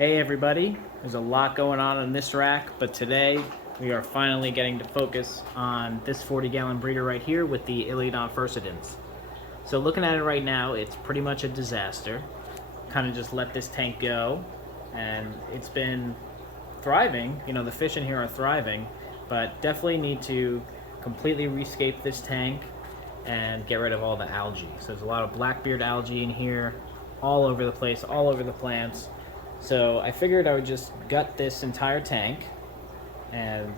Hey everybody, there's a lot going on in this rack, but today we are finally getting to focus on this 40-gallon breeder right here with the Iliodon furcidans. So looking at it right now, it's pretty much a disaster. Kind of just let this tank go, and it's been thriving. You know, the fish in here are thriving, but definitely need to completely rescape this tank and get rid of all the algae. So there's a lot of blackbeard algae in here, all over the place, all over the plants. So I figured I would just gut this entire tank and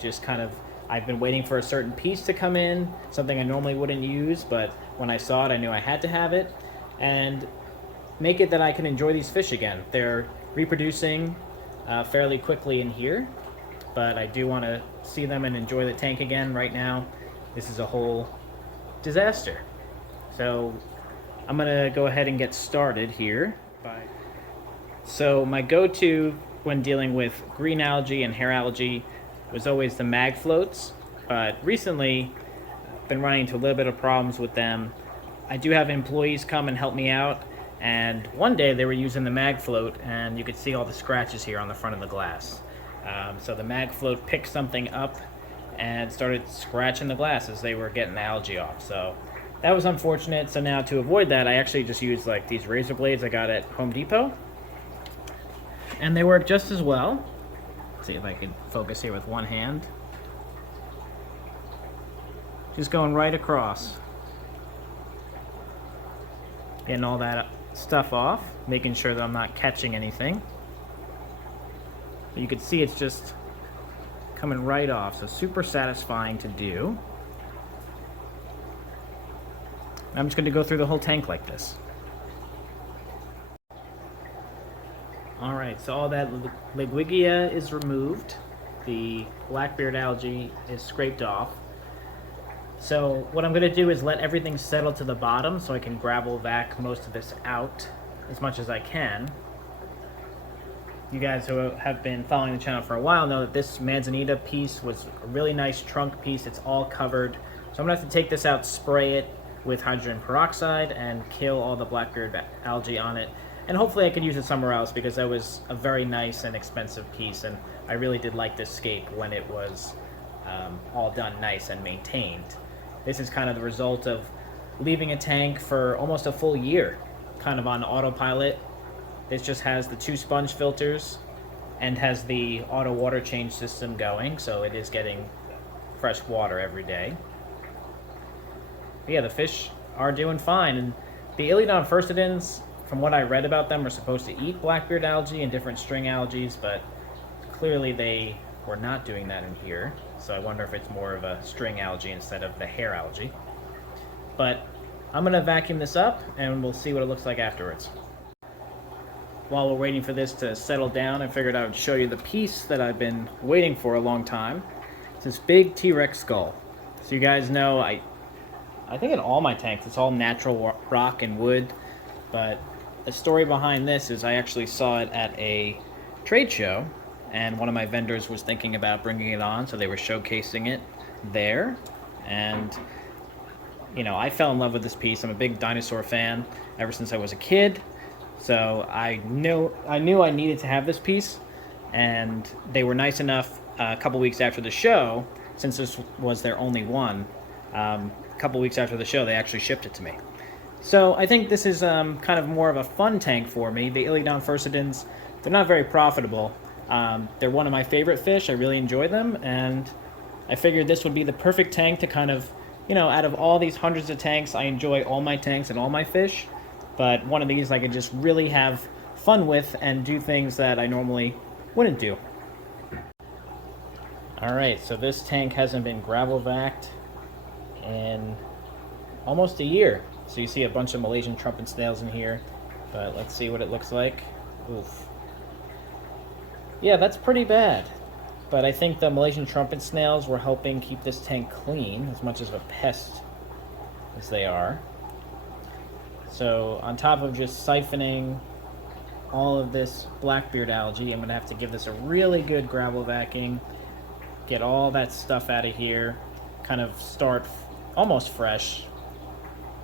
just kind of, I've been waiting for a certain piece to come in, something I normally wouldn't use, but when I saw it, I knew I had to have it, and make it that I can enjoy these fish again. They're reproducing fairly quickly in here, but I do want to see them and enjoy the tank again. Right now, this is a whole disaster. So I'm gonna go ahead and get started here. So my go-to when dealing with green algae and hair algae was always the mag floats, but recently I've been running into a little bit of problems with them. I do have employees come and help me out, and one day they were using the mag float and you could see all the scratches here on the front of the glass. So the mag float picked something up and started scratching the glass as they were getting the algae off. So that was unfortunate. So now to avoid that, I actually just used like these razor blades I got at Home Depot, and they work just as well. Let's see if I can focus here with one hand. Just going right across, getting all that stuff off, making sure that I'm not catching anything. But you can see it's just coming right off, so super satisfying to do. I'm just going to go through the whole tank like this. Alright, so all that Ligwigia is removed. The blackbeard algae is scraped off. So what I'm going to do is let everything settle to the bottom so I can gravel vac most of this out as much as I can. You guys who have been following the channel for a while know that this manzanita piece was a really nice trunk piece. It's all covered. So I'm going to have to take this out, spray it with hydrogen peroxide, and kill all the blackbeard algae on it. And hopefully I could use it somewhere else, because that was a very nice and expensive piece, and I really did like this scape when it was all done nice and maintained. This is kind of the result of leaving a tank for almost a full year, kind of on autopilot. This just has the 2 sponge filters and has the auto water change system going, so it is getting fresh water every day. But yeah, the fish are doing fine, and the Iliodon furcidans, from what I read about them, are supposed to eat blackbeard algae and different string algae, but clearly they were not doing that in here. So I wonder if it's more of a string algae instead of the hair algae. But I'm gonna vacuum this up and we'll see what it looks like afterwards. While we're waiting for this to settle down, I figured I would show you the piece that I've been waiting for a long time. It's this big TRex skull. So you guys know, I think in all my tanks it's all natural rock and wood, but the story behind this is I actually saw it at a trade show, and one of my vendors was thinking about bringing it on, so they were showcasing it there. And you know, I fell in love with this piece. I'm a big dinosaur fan ever since I was a kid, so I knew I needed to have this piece, and they were nice enough a couple weeks after the show, since this was their only one, a couple weeks after the show they actually shipped it to me. So I think this is kind of more of a fun tank for me. The Iliodon furcidans, they're not very profitable. They're one of my favorite fish. I really enjoy them, and I figured this would be the perfect tank to kind of, you know, out of all these hundreds of tanks, I enjoy all my tanks and all my fish, but one of these I could just really have fun with and do things that I normally wouldn't do. Alright, so this tank hasn't been gravel vacked in almost a year. So you see a bunch of Malaysian trumpet snails in here, but let's see what it looks like. Oof. Yeah, that's pretty bad. But I think the Malaysian trumpet snails were helping keep this tank clean, as much as a pest as they are. So on top of just siphoning all of this blackbeard algae, I'm going to have to give this a really good gravel vacuum, get all that stuff out of here, kind of start almost fresh.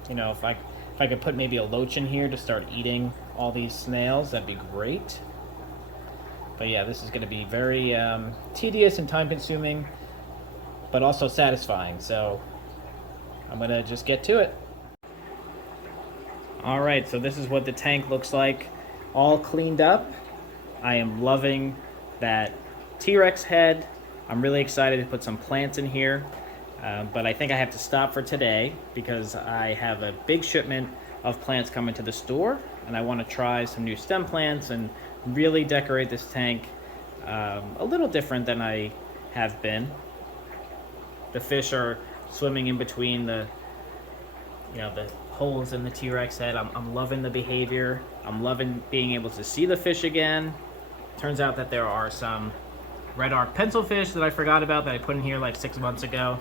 You know, if I could put maybe a loach in here to start eating all these snails, that'd be great. But yeah, this is going to be very tedious and time consuming, but also satisfying. So I'm going to just get to it. All right, so this is what the tank looks like, all cleaned up. I am loving that T-Rex head. I'm really excited to put some plants in here, but I think I have to stop for today because I have a big shipment of plants coming to the store, and I want to try some new stem plants and really decorate this tank a little different than I have been. The fish are swimming in between the holes in the T-Rex head. I'm loving the behavior. I'm loving being able to see the fish again. Turns out that there are some red arc pencilfish that I forgot about that I put in here like 6 months ago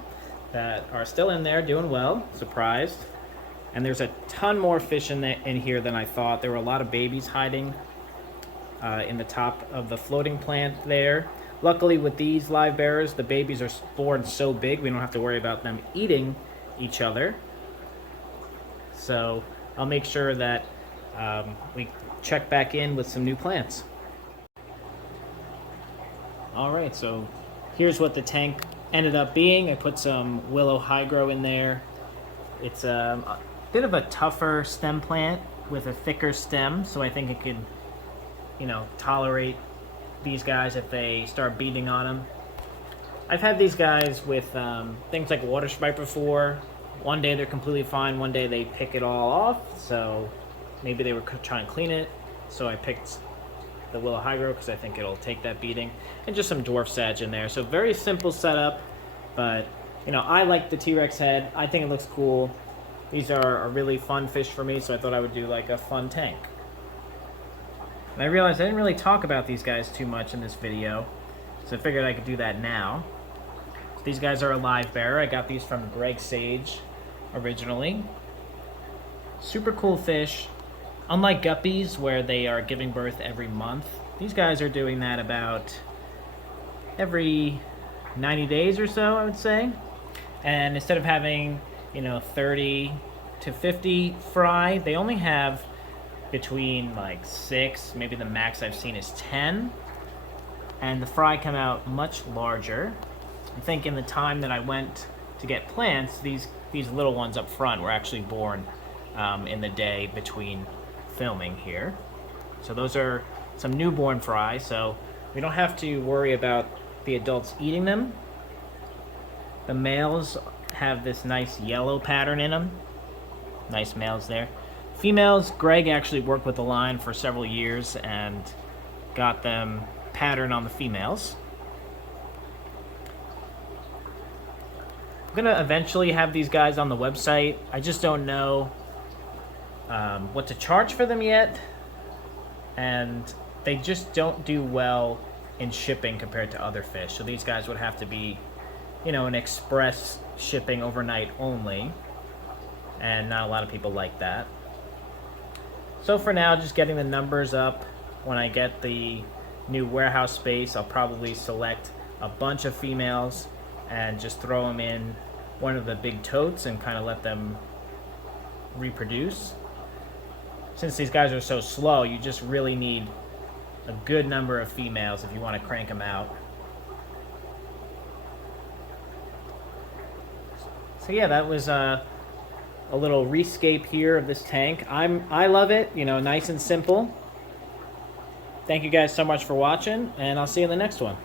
that are still in there doing well. Surprised. And there's a ton more fish in here than I thought. There were a lot of babies hiding in the top of the floating plant there. Luckily with these live bearers, the babies are born so big we don't have to worry about them eating each other. So I'll make sure that we check back in with some new plants. All right, so here's what the tank ended up being. I put some willow hydro in there. It's a bit of a tougher stem plant with a thicker stem, so I think it could, tolerate these guys if they start beating on them. I've had these guys with things like water sprite before. One day they're completely fine, one day they pick it all off, so maybe they were trying to clean it, so I picked the willow hydro because I think it'll take that beating, and just some dwarf sage in there. So very simple setup, but I like the T-Rex head. I think it looks cool. These are a really fun fish for me, so I thought I would do like a fun tank. And I realized I didn't really talk about these guys too much in this video, so I figured I could do that now. So these guys are a live bearer. I got these from Greg Sage originally. Super cool fish. Unlike guppies, where they are giving birth every month, these guys are doing that about every 90 days or so, I would say. And instead of having, 30 to 50 fry, they only have between like 6, maybe the max I've seen is 10. And the fry come out much larger. I think in the time that I went to get plants, these little ones up front were actually born in the day between filming here. So those are some newborn fry, so we don't have to worry about the adults eating them. The males have this nice yellow pattern in them. Nice males there. Females, Greg actually worked with the line for several years and got them pattern on the females. I'm gonna eventually have these guys on the website. I just don't know what to charge for them yet, and they just don't do well in shipping compared to other fish. So these guys would have to be, an express shipping overnight only, and not a lot of people like that. So for now, just getting the numbers up. When I get the new warehouse space, I'll probably select a bunch of females and just throw them in one of the big totes and kind of let them reproduce. Since these guys are so slow, you just really need a good number of females if you want to crank them out. So yeah, that was a little rescape here of this tank. I love it, nice and simple. Thank you guys so much for watching, and I'll see you in the next one.